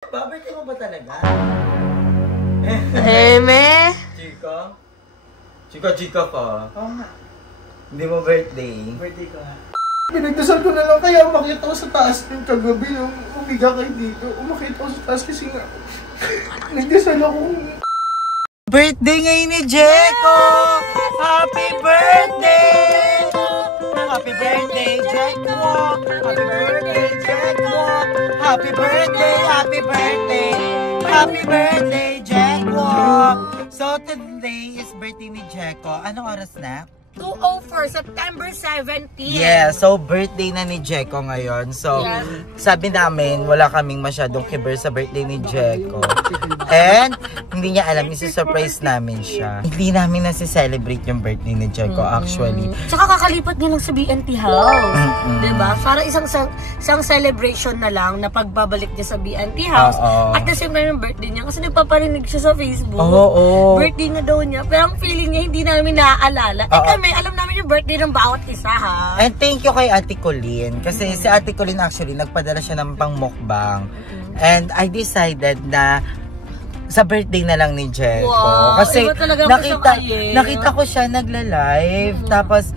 Birthday mo ba talaga? Eme? Chika? Chika ka? Oo nga. Hindi mo birthday? Birthday ko nga. Pinagdasal ko na lang kaya umakit ako sa taas ng kagabi nung umiga kayo dito. Umakit ako sa taas kasi nga nagdasal ako. Birthday ngayon ni Jeko! Happy birthday! Happy birthday, Jeko! Happy birthday, Jeko! Happy birthday, happy birthday! Happy birthday, Jeko! So today is birthday ni Jeko. Anong oras na? 2:04, September 17. Yeah, so birthday na ni Jeko ngayon. So, yes. Sabi namin, wala kaming masyadong kiber sa birthday ni Jeko. And, hindi niya alam, isi-surprise namin siya. Hindi namin nasi-celebrate yung birthday ni Jeko, actually. Tsaka kakalipat niya lang sa BNT House. Diba? Para isang celebration na lang na pagbabalik niya sa BNT House. At the same time yung birthday niya. Kasi nagpaparinig siya sa Facebook. Birthday na daw niya. Pero ang feeling niya, hindi namin naaalala. Kami, alam namin yung birthday ng bawat isa, ha? And thank you kay Ate Colleen. Kasi si Ate Colleen actually, nagpadala siya ng pang-mukbang. And I decided na sa birthday na lang ni Jeko. Wow, kasi nakita ko siya nagla-live. Tapos,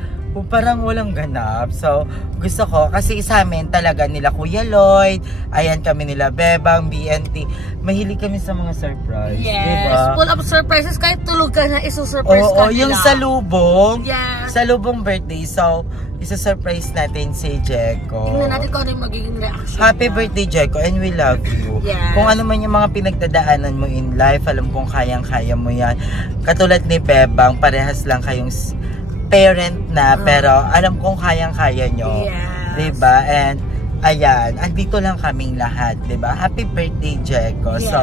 parang walang ganap. So, gusto ko, kasi sa amin talaga nila Kuya Lloyd, ayan kami nila Bebang, BNT. Mahilig kami sa mga surprise. Yes, diba? Full of surprises. Kahit tulog ka na, isusurprise ka nila. Yung salubong. Yes. Salubong birthday. So, isa-surprise natin si Jeko. Tingnan natin kung ano yung magiging reaction. Happy birthday, Jeko, and we love you. Yes. Kung ano man yung mga pinagdadaanan mo in life, alam kong kayang-kaya mo yan. Katulad ni Bebang, parehas lang kayong parent na, pero alam kong kayang-kaya nyo. Yes. Diba? And, ayan, andito lang kaming lahat, diba? Happy birthday, Jeko. Yeah. So,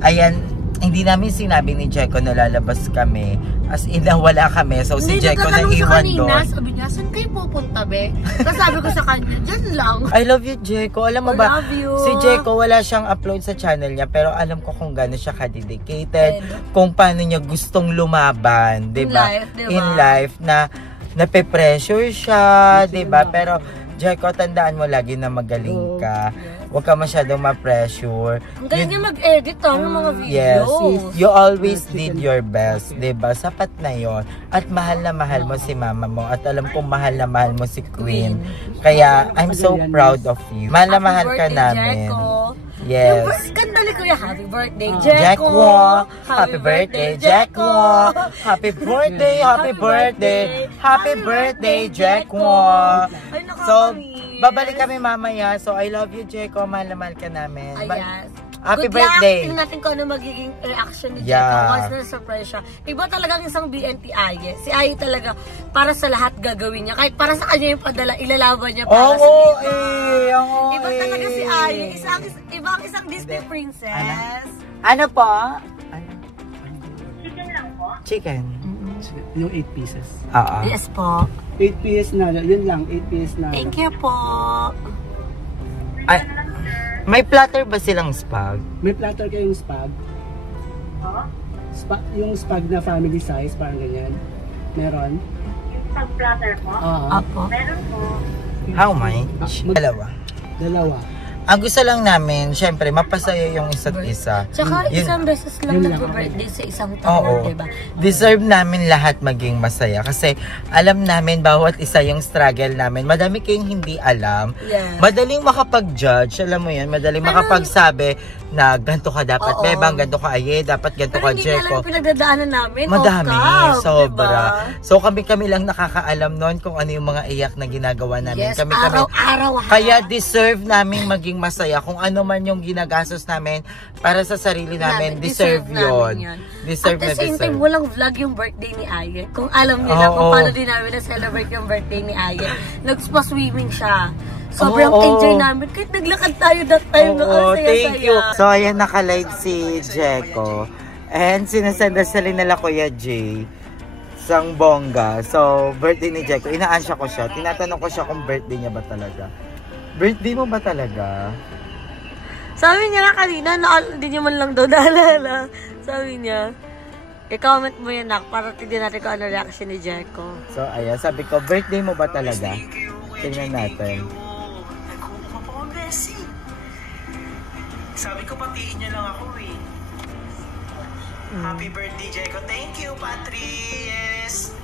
ayan, hindi namin sinabi ni Jeko na lalabas kami. As in, wala kami. So, si Jeko na iwan doon. Sabi niya, saan kayo pupunta, be? Kasi sabi ko sa kanya, dyan lang. I love you, Jeko. Alam mo ba, love you. si Jeko wala siyang upload sa channel niya, pero alam ko kung gaano siya ka-dedicated, kung paano niya gustong lumaban, diba? In life, na nape-pressure siya, diba? Pero, Jeko, tandaan mo lagi na magaling ka. Huwag ka masyadong ma-pressure. Ang galing niya mag-edit ng mga videos. Yes, you always did your best, diba? Sapat na yon. At mahal na mahal mo si mama mo. At alam kong mahal na mahal mo si Queen. Kaya, I'm so proud of you. Mahal na mahal ka namin. Yes. Skandali ko yung happy birthday, Jeko. Happy birthday, Jeko. Happy birthday, happy birthday. Happy birthday, Jeko. So, babalik kami mamaya. So, I love you, Jeko. Mahal na mahal ka namin. Ayan. Happy Good birthday. Luck. Tingnan natin kung ano magiging reaction ni Jeko. Once na-surprise siya. Iba talagang isang BNT Aye. Si Aye talaga, para sa lahat gagawin niya. Kahit para sa kanya yung padala, ilalaban niya para sa iba. Iba talaga si Aye. Ibang isang Disney princess. Ano po? Chicken lang po? Chicken. Yung 8 pieces. Yes po. 8 pieces na, yun lang, 8 pieces na. Thank you po. Ay, may platter ba silang spag? May platter kayong spag. Yung spag na family size, parang ganyan. Meron? Spag platter po? Apo. Meron po. How much? Dalawa. Ang gusto lang namin, syempre, mapasaya yung isa't isa. Tsaka isang beses lang nag-birthday sa isang taon, diba? Deserve namin lahat maging masaya. Kasi alam namin bawat isa yung struggle namin. Madami kayong hindi alam. Yes. Madaling makapag-judge, alam mo yan. Madaling makapagsabi na ganito ka dapat, Bebang, ganito ka Aye, dapat ganito ka Jeko. Pero hindi alam pinagdadaanan namin. Madami, sobra. Diba? So kami lang nakakaalam noon kung ano yung mga iyak na ginagawa namin. Yes, Kami araw-araw. Kaya deserve naming maging masaya. Kung ano man yung ginagastos namin para sa sarili namin, deserve yun. Deserve na deserve. At the same time, walang vlog yung birthday ni Aye. Kung alam nila kung paano din namin na-celebrate yung birthday ni Aye. Nagpa-swimming siya. Sobrang enjoy namin. Kahit naglakad tayo that time. Thank you. So, ayan, naka-live si Jeko. And sinasandal nila Kuya Jay. Sang bongga. So, birthday ni Jeko. Inaansya ko siya. Tinatanong ko siya kung birthday niya ba talaga. Birthday mo ba talaga? Sabi niya nga kanina, hindi niya man lang daw naalala. Sabi niya, i-comment mo yan, Nak, para tignan natin kung ano reaction ni Jeko. So, ayan. Sabi ko, birthday mo ba talaga? Tingnan natin. Sabi ko papatiin niya lang ako eh. Happy birthday, Jeko. Thank you, Patrice.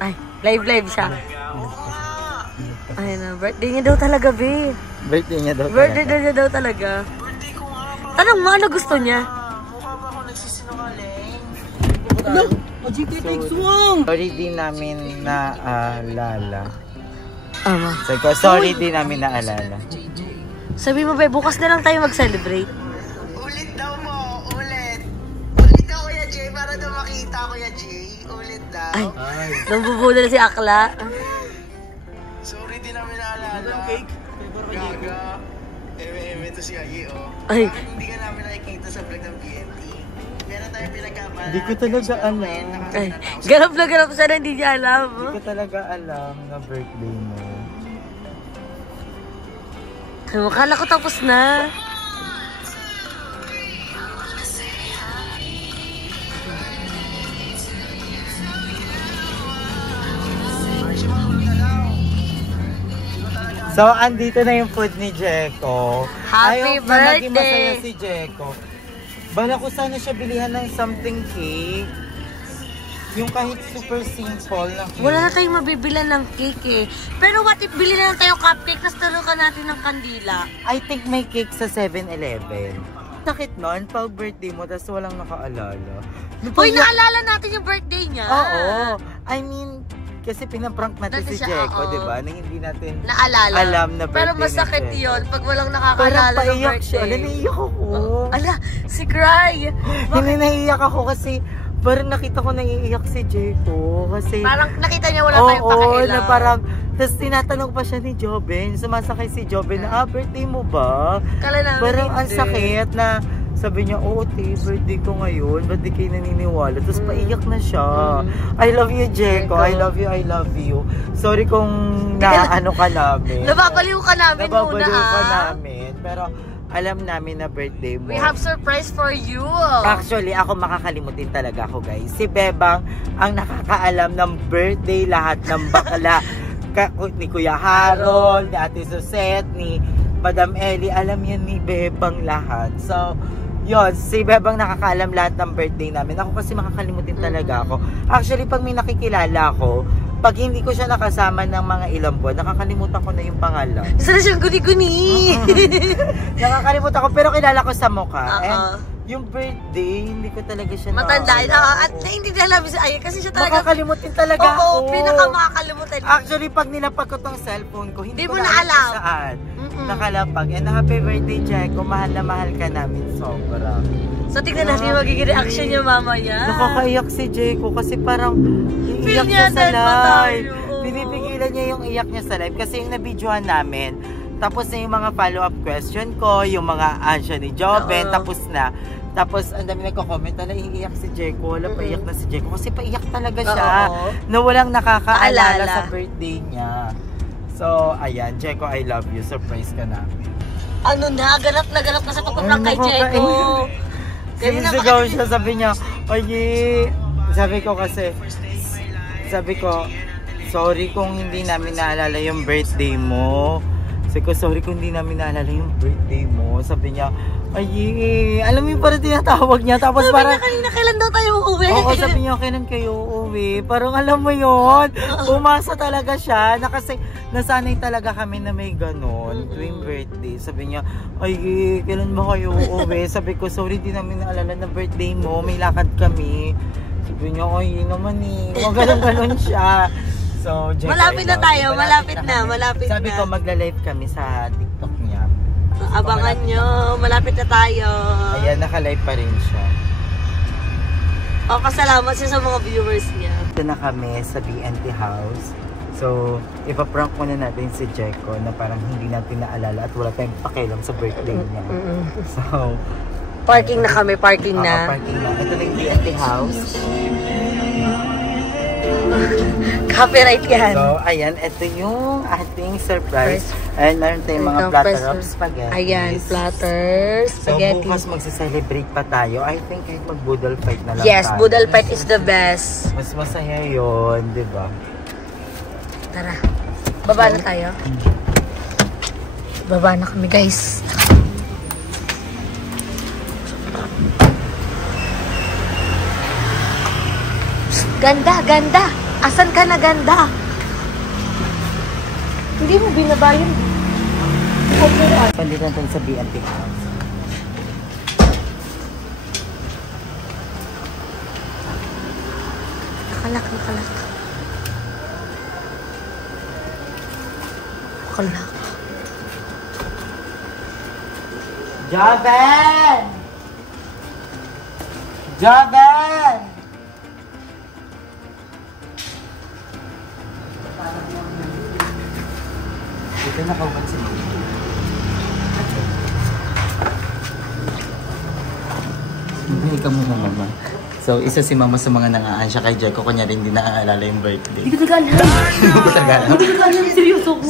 Ay, live siya. Oo nga. Ay na, birthday niya daw talaga, be. Birthday niya daw Birthday niya daw talaga. Birthday ko nga. Tanong mo, ano gusto niya? Mukha ba ako nagsisinungaling? Ano? Sorry din namin naalala. Ama. Sorry din namin naalala. Sabi mo, be, bukas na lang tayo mag-celebrate. Ulit daw mo, ulit. Ulit daw, Kuya Jay, para daw makita, Kuya Jay. Ulit daw. Ay, nambubula na si Akla. Sorry din namin naalala. Cake? Gaga. Eme to si Ayi, oh. Ay. Bakit hindi ka namin nakikita sa vlog ng BNT? Meron tayo pinagkapalan. Hindi ko talaga alam. Ay, ganap na ganap siya na hindi niya alam. Hindi ko talaga alam na birthday mo. Ay, akala ko tapos na. So, andito na yung food ni Jeko. Happy Ayaw na naging birthday! masaya si Jeko. Bala ko sana siya bilihan ng something cake. Yung kahit super simple na cake. Wala na tayong mabibilan ng cake eh. Pero what if bili na lang tayo cupcake tapos talukan natin ng kandila? I think may cake sa 7-Eleven. Sakit nun, pag birthday mo, tapos walang nakaalala. Hoy, naalala natin yung birthday niya. Oo. I mean, kasi pinaprank natin Dati si siya, Jeko, oo. di ba? Nang hindi natin Naalala. alam na birthday Pero masakit ni Jeko. yun pag walang Parang nakakaalala ng paiyak siya. birthday. Naiiyak ako. Ala, si Cry. Hindi naiiyak ako kasi parang nakita ko naiiyak si Jeko. Kasi Parang nakita niya wala tayong pakialam. Oo, na parang, tapos tinatanong pa siya ni Joben. Sumasakay si Joben na, birthday mo ba? Kala namin Parang ang hindi. sakit na sabi niya, oo, birthday ko ngayon. Ba't di kayo naniniwala? Tapos paiyak na siya. I love you, Jeko. I love you. Sorry kung naano ka namin. Nababaliw ka namin muna Nababaliw ka namin. Pero alam namin na birthday mo. We have surprise for you. Actually, ako makakalimutin talaga ako, guys. Si Bebang ang nakakaalam ng birthday lahat ng bakla. Ni Kuya Harold, ni Ate Susette, ni Madam Ellie. Alam yan ni Bebang lahat. So, yun, si Bebang nakakaalam lahat ng birthday namin. Ako kasi makakalimutin talaga ako. Actually, pag may nakikilala ako, pag hindi ko siya nakasama ng mga ilang buwan, nakakalimutan ko na yung pangalan. Isa na siyang guni-guni. Nakakalimutan ko, pero kilala ko sa mukha. Oo. And yung birthday, hindi ko talaga siya Matandaan. naalala. At naiintindihan namin si Aya kasi siya talaga. Makakalimutin talaga Oo, ako. pinakamakakalimutan. Actually, pag nilapag ko tong cellphone ko, hindi Di ko mo na na alam alam. kung saan. Nakalapag. And happy birthday, Jeko. Mahal na mahal ka namin sobra. So, tignan natin yung magiging reaction niya mamaya. Nakakaiyak si Jeko kasi parang iiyak Feel niya niya sa din pa live. tayo, oo. Pinipigilan niya yung iyak niya sa live kasi yung nabidyohan namin. Tapos na yung mga follow-up question ko, yung mga answer ni Joben, Oo. tapos na. Tapos ang dami nagko-comment na iiyak si Jeko. Wala, paiyak na si Jeko. Kasi paiyak talaga siya. Oo. Na walang nakakaalala Naalala. sa birthday niya. So, ayan. Jeko, I love you. Surprise ka na. Ano na, ganap na sa pagpaprank kay Jeko. Sinisigaw siya, sabi niya, oye, sabi ko kasi, sabi ko, sorry kung hindi namin naalala yung birthday mo. Sabi ko, sorry kung hindi namin naalala yung birthday mo. Sabi niya, ay, alam mo yung parang tinatawag niya. Tapos Sabi parang, niya kanina, kailan daw tayo uuwi? oo, sabi niya, kailan kayo uuwi? Parang alam mo yun, umasa talaga siya. Na kasi nasanay talaga kami na may ganon tuwing birthday. Sabi niya, ay, kailan ba kayo uuwi? Sabi ko, sorry, di namin naalala na birthday mo. May lakad kami. Sabi niya, ay, naman eh. Huwag ganon siya. So, Jeko, Malapit na tayo, malapit na, kami. malapit Sabi na. ko, magla-live kami sa TikTok niya. Abangan nyo, malapit na tayo. Ayan, naka-live pa rin siya. O, pasalamat siya sa mga viewers niya. Ito na kami sa BNT House. So, ipaprank muna natin si Jeko na parang hindi natin naalala at wala tayong pakialam sa birthday niya. So, Parking na kami, parking na. parking na. Ito na yung BNT House. Copyright yan. So, ayan, ito yung ating surprise. Ayan, meron tayong mga Ito, platter first- of spaghetti. Ayan, platters, So, spaghetti. bukas magsa-celebrate pa tayo. I think kahit mag-boodle fight na lang Yes, tayo. boodle fight is the best. Mas masaya yun, di ba? Tara, baba na tayo. Baba na kami, guys. Ganda, ganda. Asan ka na ganda? Hindi mo binabayan. Palitan tayo sa BNT House. Nakalak. Joven! Joven! Ito na kauban si Mama. Hindi ka muna, Mama. So, isa si Mama sa mga nangaan-ansya kay Jeko. Kanya rin hindi naaalala yung birthday. Hindi ko talaga alam. Hindi ko talaga alam. Hindi ko talaga alam. Seryoso ko.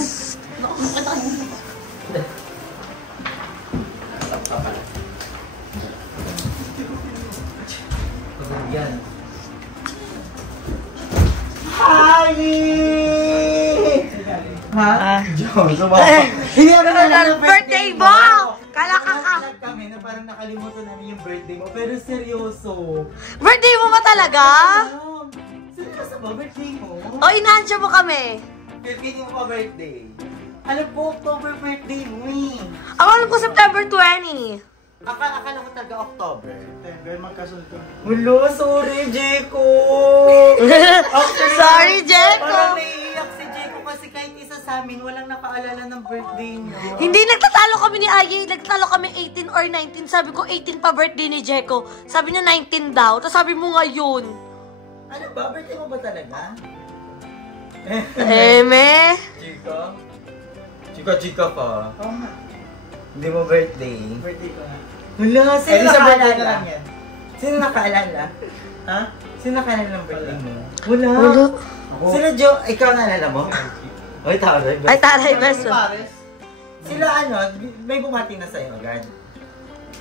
Yan. Hi! Ha? Diyos, hindi Ano birthday mo? Kalaka ka. Kami na parang nakalimutan namin yung birthday mo. Pero seryoso. Birthday mo ba talaga? Seryoso ba? Birthday mo? O, inansya mo kami. Hindi mo pa birthday. Alam po, October birthday mo eh. Ako alam ko September 20. Akala ko talaga October. September, magkasunod. Hello, sorry, Jeko. Sorry, Jeko. Parang naiiyak si Jeko kasi kahit isa sa amin, walang nakaalala ng birthday niya. Hindi, nagtatalo kami ni Aye. Nagtatalo kami 18 or 19. Sabi ko 18 pa birthday ni Jeko. Sabi niya 19 daw. Tapos sabi mo ngayon. Ano ba? Birthday mo ba talaga? Eme. Chika? Chika ka. Oo nga. Hindi mo birthday. Birthday ko nga. Wala, Eh, di sa birthday na lang yan. Sino nakaalala? Ha? Sino nakaalala ng birthday mo? Wala. Wala. Sila Jo, ikaw naalala mo? Oy, taray. Ay, taray, beso. Pares. Sila ano, may bumati na sa'yo agad.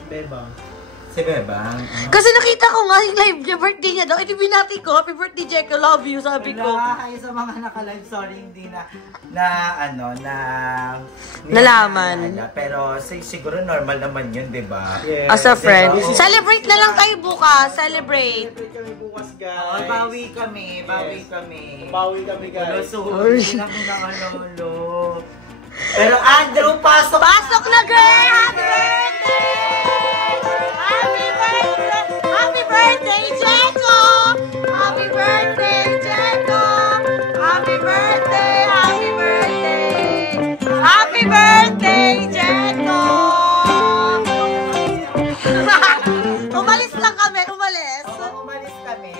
Beba. Si Bebang. Kasi nakita ko nga yung live niya, birthday niya daw. Ito binati ko, happy birthday Jeko, love you, sabi ko. Wala, kayo sa mga naka-live, sorry, hindi Nalaman. Pero siguro normal naman yun, di ba? Yeah. As a friend. Diba? Celebrate na lang tayo bukas. Celebrate. Celebrate kami bukas, Oh, guys. bawi kami. Bawi kami, guys. Sorry, hindi na ako nakalolo. Pero Andrew, pasok! Pasok na, girl! Happy birthday! Happy birthday! Happy birthday, Jeko! Happy birthday, Jeko! Happy birthday! Happy birthday! Happy birthday, Jeko! Umalis lang kami, umalis. Oo, umalis kami.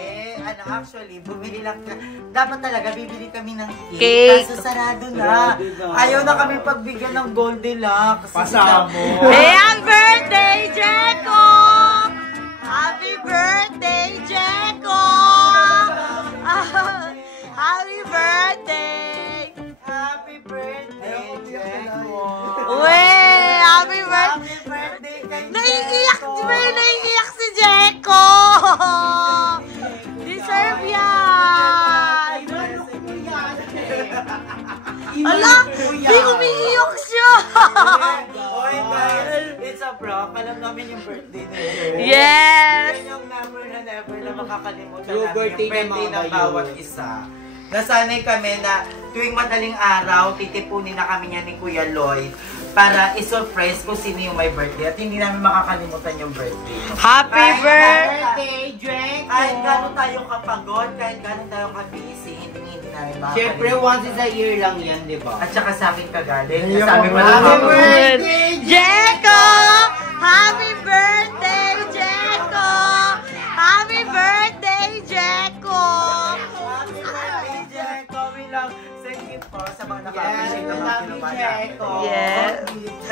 Actually, bumili lang dapat talaga bibili kami ng Cake. cake. Kaso sarado na. Ayaw na kami pagbigyan ng Goldilocks. Pasamo. Hey, happy birthday, Jeko! Happy birthday, Jeko! Happy birthday! Happy birthday, Jeko! Uwe! Happy birthday! Happy birthday kay Naiiyak! Jeko! Di ba yung naiiyak si Jeko? Deserve yan! Ala! Di umiiyak siya! Oy guys, it's a prank. Alam namin yung birthday na yun. Yes! Yan yung never na makakalimutan True namin birthday yung birthday ng ng mga bawat yun. isa. Nasanay kami na tuwing madaling araw, titipunin na kami niya ni Kuya Lloyd para isurprise kung sino yung may birthday at hindi namin makakalimutan yung birthday. Happy birthday, Jeko! Kahit gano'n tayo kapagod, kahit gano'n tayo ka-busy, hindi namin makakalimutan. Siyempre, once in a year lang yan, di ba? At saka sa akin kagaling. Ayun, Sabi mo happy lang birthday, Jeko! Happy birthday, Jeko! Happy birthday, Jeko! Happy birthday, Jeko! We love, thank you po sa mga nakapagpapalala. Yes, we love you, Jeko. Yes.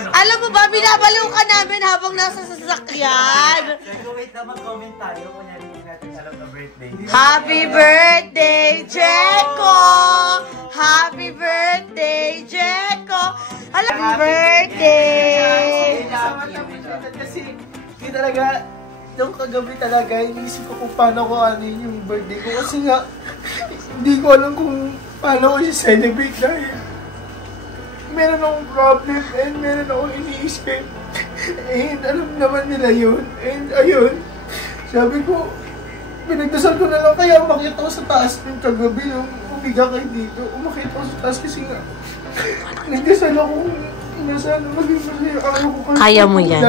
Alam mo ba, binabaliw ka namin habang nasa sasakyan. Jeko, wait na mag-comment tayo kung hindi natin alam na birthday. Happy birthday, Jeko! Happy birthday, Jeko! Happy birthday! Kasi, hindi talaga, nung kagabi talaga, iniisip ko kung paano ko ano yung birthday ko. Kasi nga, hindi ko alam kung paano ko i-celebrate dahil meron akong problem and meron akong iniisip. And alam naman nila yun. And ayun, sabi ko, pinagdasal ko na lang kaya umakit ako sa taas ng kagabi nung umiga kayo dito. Umakit ako sa taas kasi nga nagdasal ako kung sana maging masaya ako. Kaya mo yan.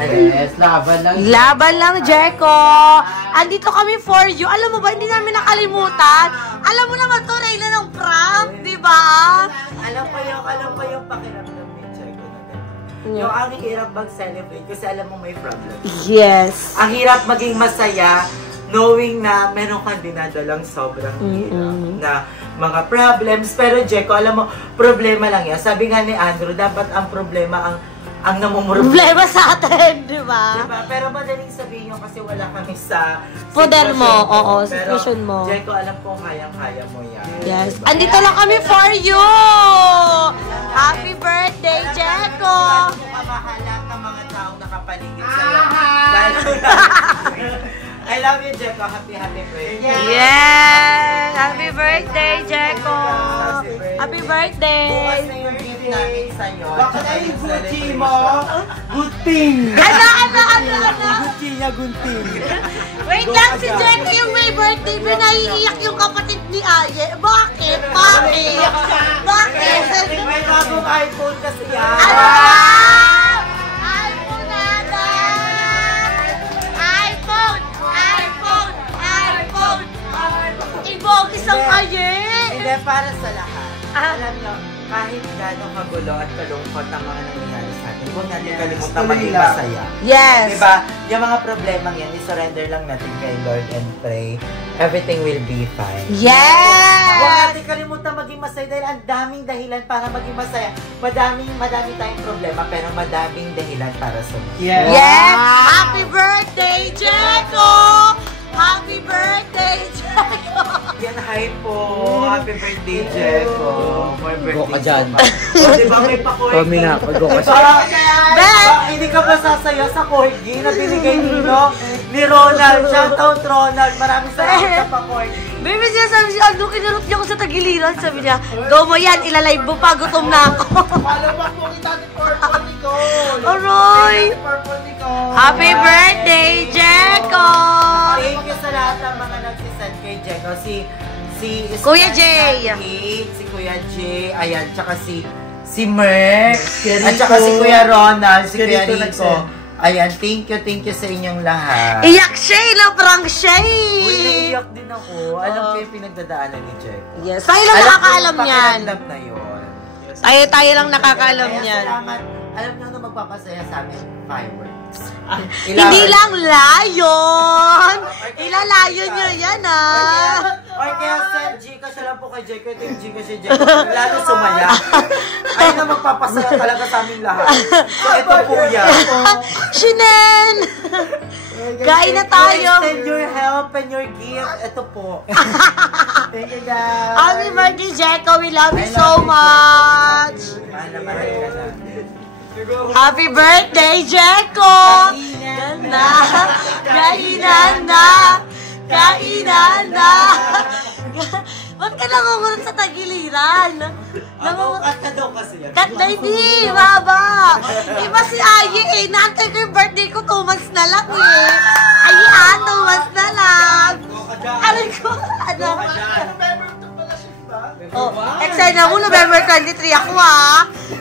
Yes, laban lang. Laban lang, Jeko! Andito kami for you. Alam mo ba, hindi namin nakalimutan. Alam mo naman to, Reyna ng prank, di ba? Alam ko yung pakiramdam ni Jeko na gano'n. Yung ang hirap mag-celebrate kasi alam mo may problem. Yes. Ang hirap maging masaya knowing na meron kang dinadalang sobrang hirap na mga problems. Pero Jeko, alam mo, problema lang yan. Sabi nga ni Andrew, dapat ang problema ang problema sa atin, di ba? Diba? Pero madaling sabihin yun kasi wala kami sa poder mo, oo, pero, situation mo. Jeko, alam ko kayang-kaya mo yan. Yes. Diba? Andito lang kami for you! Happy birthday, Jeko! Lalo mo kamahala ng mga taong nakapaligid sa'yo. Lalo I love you, Jeko. Happy birthday. Yes! Happy birthday, Jeko! Happy birthday! Bukas na yung gift namin sa'yo. Baka na yung Gucci mo. Gunting. Ano? Gucci niya, gunting. Wait lang, si Jeko yung may birthday. Pinaiiyak yung kapatid ni Aye. Bakit? Bakit? Bakit? May bagong iPhone kasi yan. Ano? iPhone nada! iPhone! Ibog isang Aye! Hindi, para sa lahat. Alam nyo, kahit gano'ng kagulo at kalungkot ang mga nangyayari sa atin, huwag natin kalimutan maging masaya. Yes! Diba? Yung mga problemang yan, i-surrender lang natin kay Lord and pray. Everything will be fine. Yes! Huwag natin kalimutan maging masaya dahil ang daming dahilan para maging masaya. Madami tayong problema pero madaming dahilan para sumunod. Yes! Yes! Happy birthday, Jeko! Happy birthday, Jeko! Yan, hi po. Happy birthday, Jeko. More birthday. Go ka dyan. O, diba may pa-corgi? Kami na, go ka Hindi ka ba sasaya sa corgi na binigay ni Ronald? Shoutout Ronald. Maraming salamat sa pa-corgi. Baby, siya sabi siya, ano, kinurot niya ako sa tagiliran. Sabi niya, go mo yan, ilalive mo pa, gutom na ako. Palabak po kita ni Purple Nicole. Aroy! Purple Nicole. Happy birthday, Jeko! Thank you sa lahat ng mga nagsisend kay Jeko. Si Kuya Jay. Si Kuya Jay. Ayan, tsaka si Merck. At tsaka si Kuya Ronald. Si Kuya Rico. Ayan, thank you sa inyong lahat. Iyak siya, naprang siya eh. Uy, naiiyak din ako. Alam ko yung pinagdadaanan ni Jeko. Yes, tayo lang nakakaalam niyan. Pakiramdam na yun. Tayo lang nakakaalam niyan. Salamat. Alam niyo na magpapasaya sa amin, fireworks. Hindi lang layon! Ilalayon nyo yan Or kaya send Gcash lang po kay Jeko. Ito yung Gcash si Jeko. Lalo sumaya. Ayun na magpapasaya talaga sa aming lahat. So ito po yan. Shinen! Kain na tayo! Send your help and your gift. Ito po. Thank you guys. Happy birthday, Jeko! We love you so much! Happy birthday, Jeko! Kainan na! Ba't ka nangungunod sa tagiliran? Cut na daw kasi yan. Cut na hindi, baba! Iba si Aye eh, naantay ko yung birthday ko 2 months na lang eh. Aye 2 months na lang. Aray ko, ano? Oh, excited na mo, November 23 ako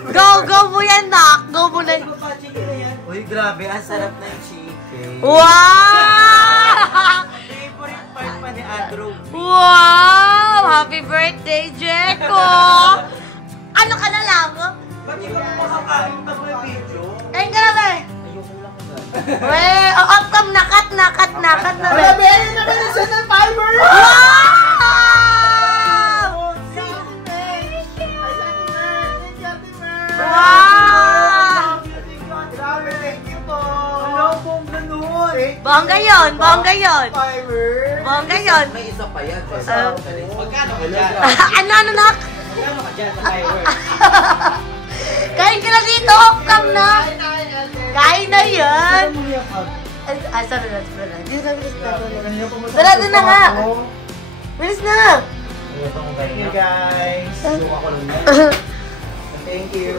Go mo yan, Nak. Go mo na. Uy, grabe, ang sarap na yung chicken. Wow! Favorite part pa ni Andrew. Wow! Happy birthday, Jeko! Ano ka na lang? Ba't ikaw mo makakain pa mo yung video? Kain ka na ba? Ayoko lang ko. Weh, outcome nakat na ba? Wala, meron na meron siya ng fireworks. Wow! Wow! Thank you po. Hello, bongga nun. Bongga yun. Fireworks. Bongga yun. May isa pa yan. Magkano ka dyan? Ano, Nak? Magkano ka dyan sa fireworks? Kain ka na dito, outcome na. Kain na yan. Sorry na. Sarado na nga. Bilis na. Thank you guys. Thank you.